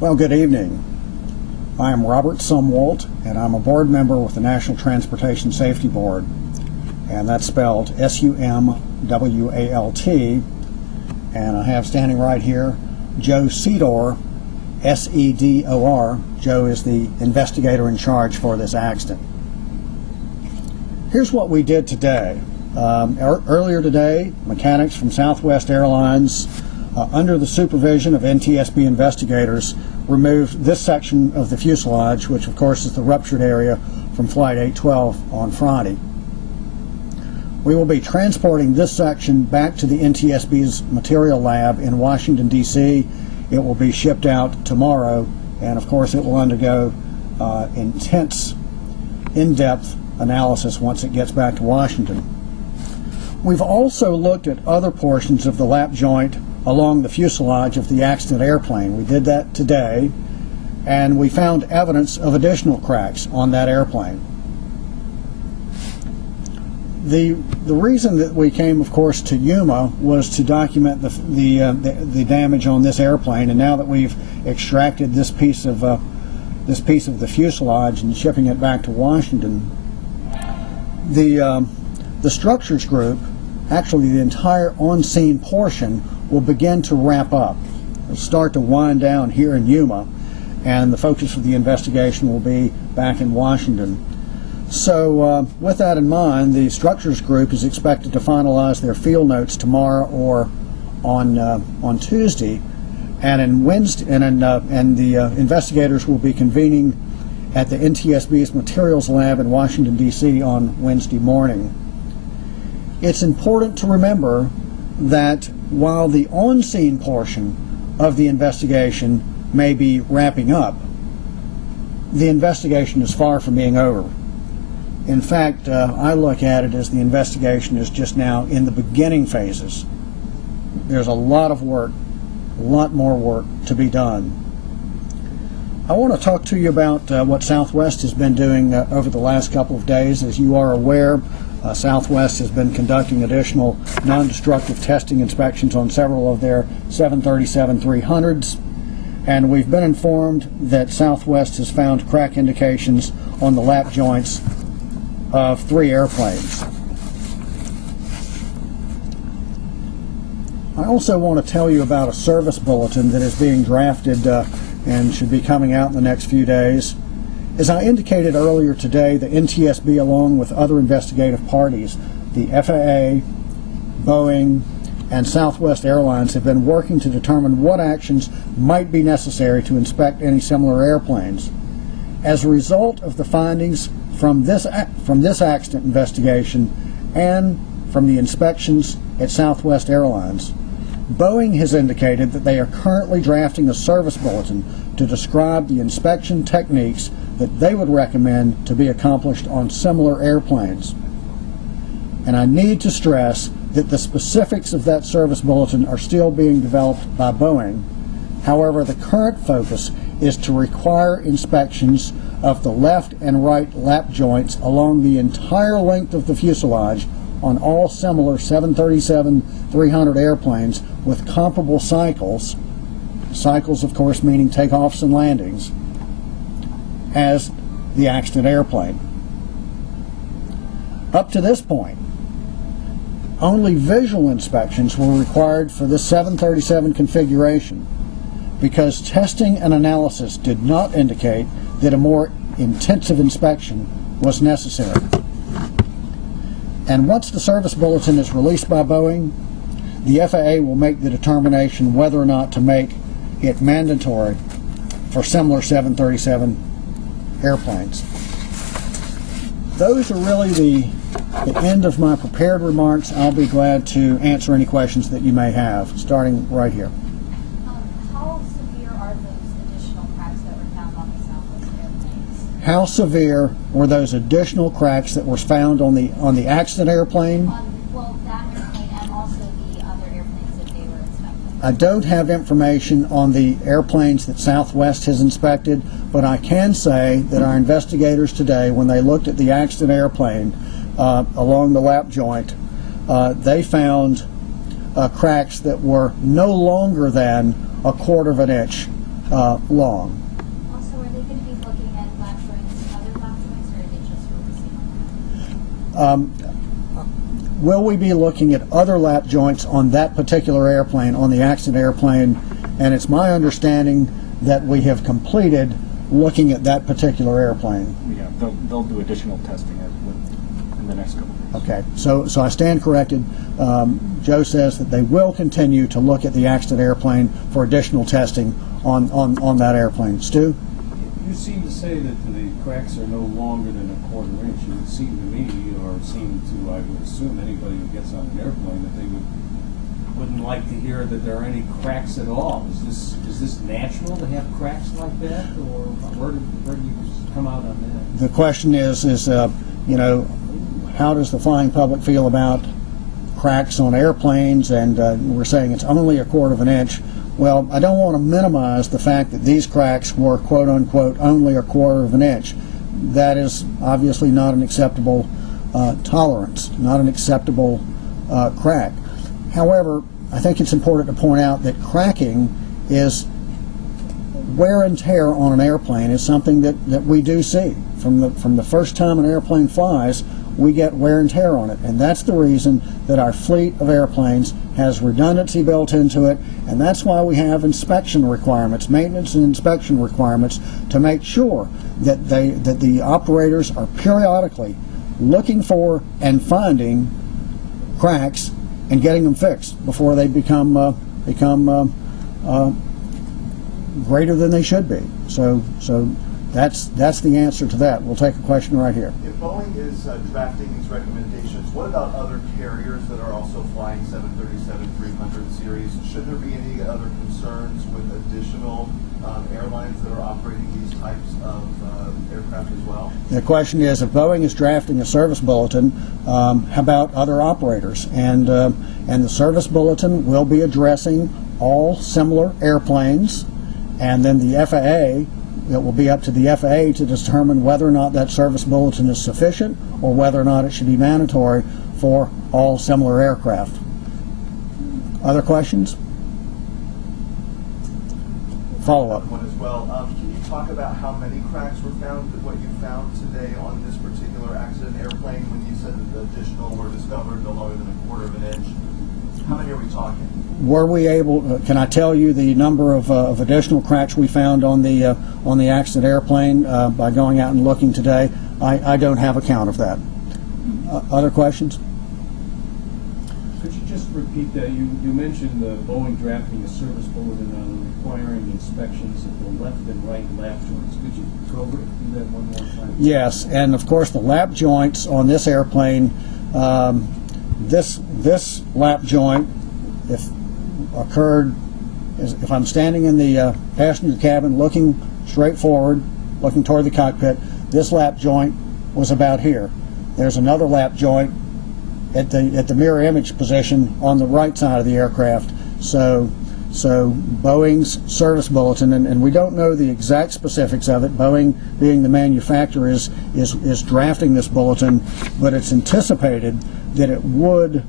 Well, good evening. I am Robert Sumwalt, and I'm a board member with the National Transportation Safety Board, and that's spelled S-U-M-W-A-L-T, and I have standing right here Joe Sedor, S-E-D-O-R. Joe is the investigator in charge for this accident. Here's what we did today. Earlier today, mechanics from Southwest Airlines, under the supervision of NTSB investigators, removed this section of the fuselage, which of course is the ruptured area from Flight 812 on Friday. We will be transporting this section back to the NTSB's material lab in Washington, D.C. It will be shipped out tomorrow, and of course it will undergo intense, in-depth analysis once it gets back to Washington. We've also looked at other portions of the lap joint along the fuselage of the accident airplane. We did that today, and we found evidence of additional cracks on that airplane. The reason that we came, of course, to Yuma was to document the damage on this airplane, and now that we've extracted this piece of the fuselage and shipping it back to Washington, the structures group, actually the entire on-scene portion, will begin to wrap up. It'll start to wind down here in Yuma, and the focus of the investigation will be back in Washington. So with that in mind, the structures group is expected to finalize their field notes tomorrow or on Tuesday, and the investigators will be convening at the NTSB's materials lab in Washington, D.C. on Wednesday morning. It's important to remember that while the on-scene portion of the investigation may be wrapping up, the investigation is far from being over. In fact, I look at it as the investigation is just now in the beginning phases. There's a lot of work, a lot more work to be done. I want to talk to you about what Southwest has been doing over the last couple of days. As you are aware, Southwest has been conducting additional non-destructive testing inspections on several of their 737-300s, and we've been informed that Southwest has found crack indications on the lap joints of 3 airplanes. I also want to tell you about a service bulletin that is being drafted and should be coming out in the next few days. As I indicated earlier today, the NTSB, along with other investigative parties, the FAA, Boeing, and Southwest Airlines, have been working to determine what actions might be necessary to inspect any similar airplanes. As a result of the findings from this accident investigation and from the inspections at Southwest Airlines, Boeing has indicated that they are currently drafting a service bulletin to describe the inspection techniques that they would recommend to be accomplished on similar airplanes. And I need to stress that the specifics of that service bulletin are still being developed by Boeing. However, the current focus is to require inspections of the left and right lap joints along the entire length of the fuselage on all similar 737-300 airplanes with comparable cycles, of course meaning takeoffs and landings, as the accident airplane. Up to this point, only visual inspections were required for this 737 configuration because testing and analysis did not indicate that a more intensive inspection was necessary. And once the service bulletin is released by Boeing, the FAA will make the determination whether or not to make it mandatory for similar 737 airplanes. Those are really the end of my prepared remarks. I'll be glad to answer any questions that you may have, starting right here. How severe are those additional cracks that were found on the Southwest airplanes? How severe were those additional cracks that were found on the accident airplane? Well, that airplane and also the other airplanes that they were inspecting. I don't have information on the airplanes that Southwest has inspected, but I can say that our investigators today, when they looked at the accident airplane along the lap joint, they found cracks that were no longer than 1/4 of an inch long. Also, are they going to be looking at lap joints, other lap joints, or are they just focusing on that? Will we be looking at other lap joints on that particular airplane, on the accident airplane? And it's my understanding that we have completed looking at that particular airplane. Yeah, they'll do additional testing in the next couple of days. Okay, so I stand corrected. Joe says that they will continue to look at the accident airplane for additional testing on that airplane. Stu? You seem to say that the cracks are no longer than a quarter inch. It would seem to me, or seem to, I would assume, anybody who gets on an airplane that they wouldn't like to hear that there are any cracks at all. Is this natural to have cracks like that, or where do you come out on that? The question is you know, how does the flying public feel about cracks on airplanes? And we're saying it's only a quarter of an inch. Well, I don't want to minimize the fact that these cracks were quote unquote only a quarter of an inch. That is obviously not an acceptable tolerance, not an acceptable crack. However, I think it's important to point out that cracking is wear and tear on an airplane is something that we do see. From the first time an airplane flies, we get wear and tear on it, and that's the reason that our fleet of airplanes has redundancy built into it, and that's why we have inspection requirements, maintenance and inspection requirements, to make sure that the operators are periodically looking for and finding cracks and getting them fixed before they become greater than they should be. So that's the answer to that. We'll take a question right here. If Boeing is drafting these recommendations, what about other carriers that are also flying 737-300 series? Should there be any other concerns with additional airlines that are operating these types of aircraft as well? The question is, if Boeing is drafting a service bulletin, how about other operators? And the service bulletin will be addressing all similar airplanes, and then the FAA, it will be up to the FAA to determine whether or not that service bulletin is sufficient or whether or not it should be mandatory for all similar aircraft. Other questions? Follow-up. One as well. Can you talk about how many cracks were found, what you found today on this particular accident airplane when you said that the additional were discovered no longer than a quarter of an inch? How many are we talking? Were we able? Can I tell you the number of additional cracks we found on the accident airplane by going out and looking today? I don't have a count of that. Other questions? Could you just repeat that? You mentioned Boeing drafting a service bulletin on requiring inspections of the left and right lap joints. Could you go through that one more time? Yes, and of course the lap joints on this airplane. This lap joint, if occurred, if I'm standing in the passenger cabin looking straight forward, looking toward the cockpit, this lap joint was about here. There's another lap joint at the mirror image position on the right side of the aircraft. So Boeing's service bulletin, and we don't know the exact specifics of it. Boeing, being the manufacturer, is drafting this bulletin, but it's anticipated that it would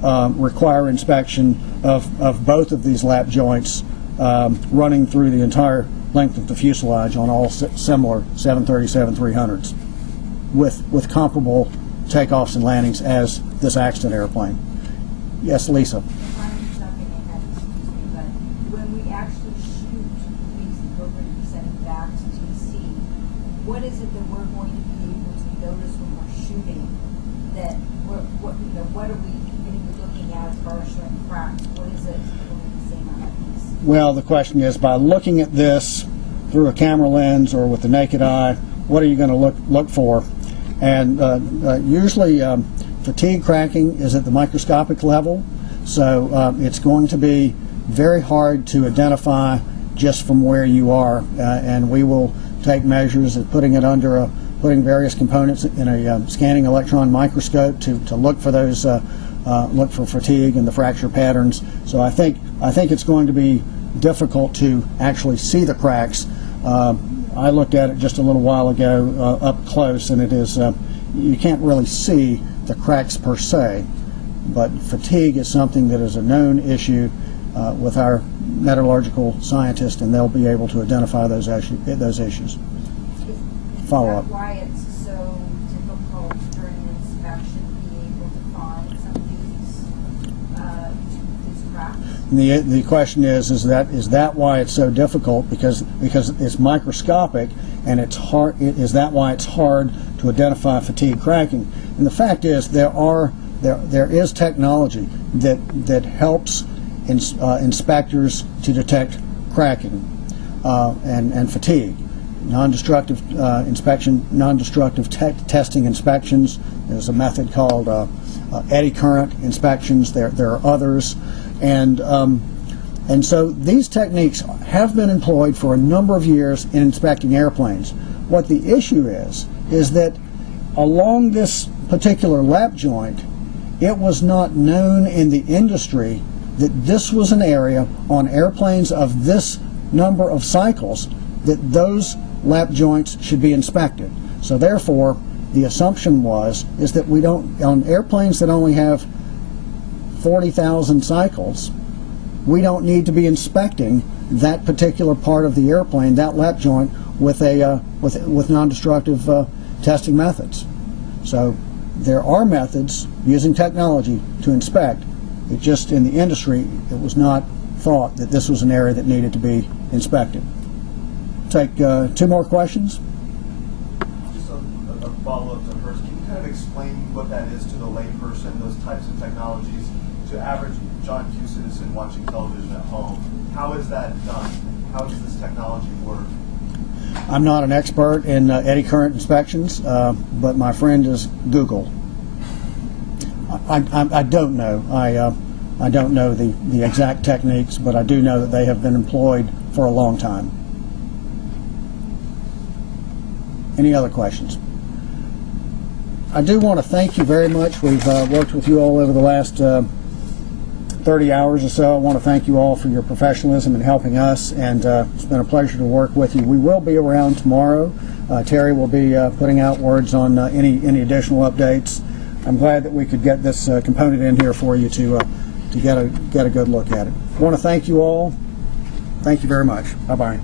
require inspection of both of these lap joints running through the entire length of the fuselage on all similar 737-300s with comparable takeoffs and landings as this accident airplane. Yes, Lisa. I'm jumping ahead, excuse me, but when we actually shoot these that we're going to be sending back to DC, what is it that we're going to be able to notice when we're shooting? That what are we going to be looking at as far as showing cracks? What is it that we're going to be seeing on that piece? Well, the question is, by looking at this through a camera lens or with the naked eye, what are you going to look for? And usually fatigue cracking is at the microscopic level, so it's going to be very hard to identify just from where you are, and we will take measures of putting various components in a scanning electron microscope to look for those look for fatigue and the fracture patterns. So I think it's going to be difficult to actually see the cracks. I looked at it just a little while ago up close, and it is you can't really see the cracks per se, but fatigue is something that is a known issue with our metallurgical scientists, and they'll be able to identify those issues. Follow up. Is that why it's so difficult during inspection to be able to find some of these cracks? And the question is that why it's so difficult? Because it's microscopic, and it's hard. Is that why it's hard to identify fatigue cracking? And the fact is there is technology that helps inspectors to detect cracking and fatigue. Non-destructive inspection, non-destructive testing inspections. There's a method called eddy current inspections. There are others, and so these techniques have been employed for a number of years in inspecting airplanes. What the issue is that along this particular lap joint, it was not known in the industry that this was an area on airplanes of this number of cycles that those lap joints should be inspected. So therefore, the assumption is that we don't, on airplanes that only have 40,000 cycles, we don't need to be inspecting that particular part of the airplane, that lap joint, with non-destructive testing methods. So there are methods using technology to inspect. It just, in the industry, it was not thought that this was an area that needed to be inspected. Take 2 more questions. Just a follow-up to hers. Can you kind of explain what that is to the layperson, those types of technologies, to average John Q citizen watching television at home? How is that done? How does this technology work? I'm not an expert in eddy current inspections, but my friend is Google. I don't know. I don't know the exact techniques, but I do know that they have been employed for a long time. Any other questions? I do want to thank you very much. We've worked with you all over the last 30 hours or so. I want to thank you all for your professionalism in helping us, and it's been a pleasure to work with you. We will be around tomorrow. Terry will be putting out words on any additional updates. I'm glad that we could get this component in here for you to get a good look at it. I want to thank you all. Thank you very much. Bye-bye.